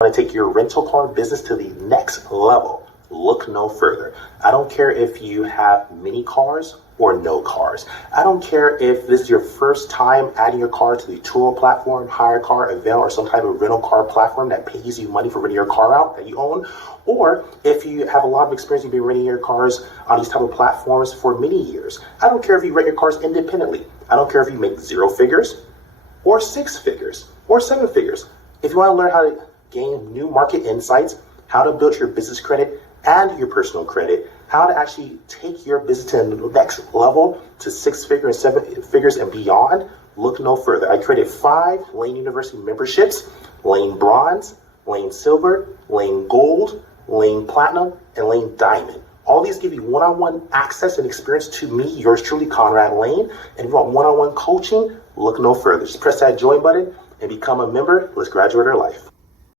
Want to take your rental car business to the next level? Look no further. I don't care if you have many cars or no cars. I don't care if this is your first time adding your car to the Turo platform, Hire Car, Avail, or some type of rental car platform that pays you money for renting your car out that you own, or if you have a lot of experience, you've been renting your cars on these type of platforms for many years. I don't care if you rent your cars independently. I don't care if you make 0 figures or 6 figures or 7 figures. If you want to learn how to gain new market insights, how to build your business credit and your personal credit, how to actually take your business to the next level to 6 figures, 7 figures and beyond, look no further. I created 5 Layn University memberships: Layn Bronze, Layn Silver, Layn Gold, Layn Platinum, and Layn Diamond. All these give you one-on-one access and experience to me, yours truly, Conrad Layn. And if you want one-on-one coaching, look no further. Just press that join button and become a member. Let's graduate our life.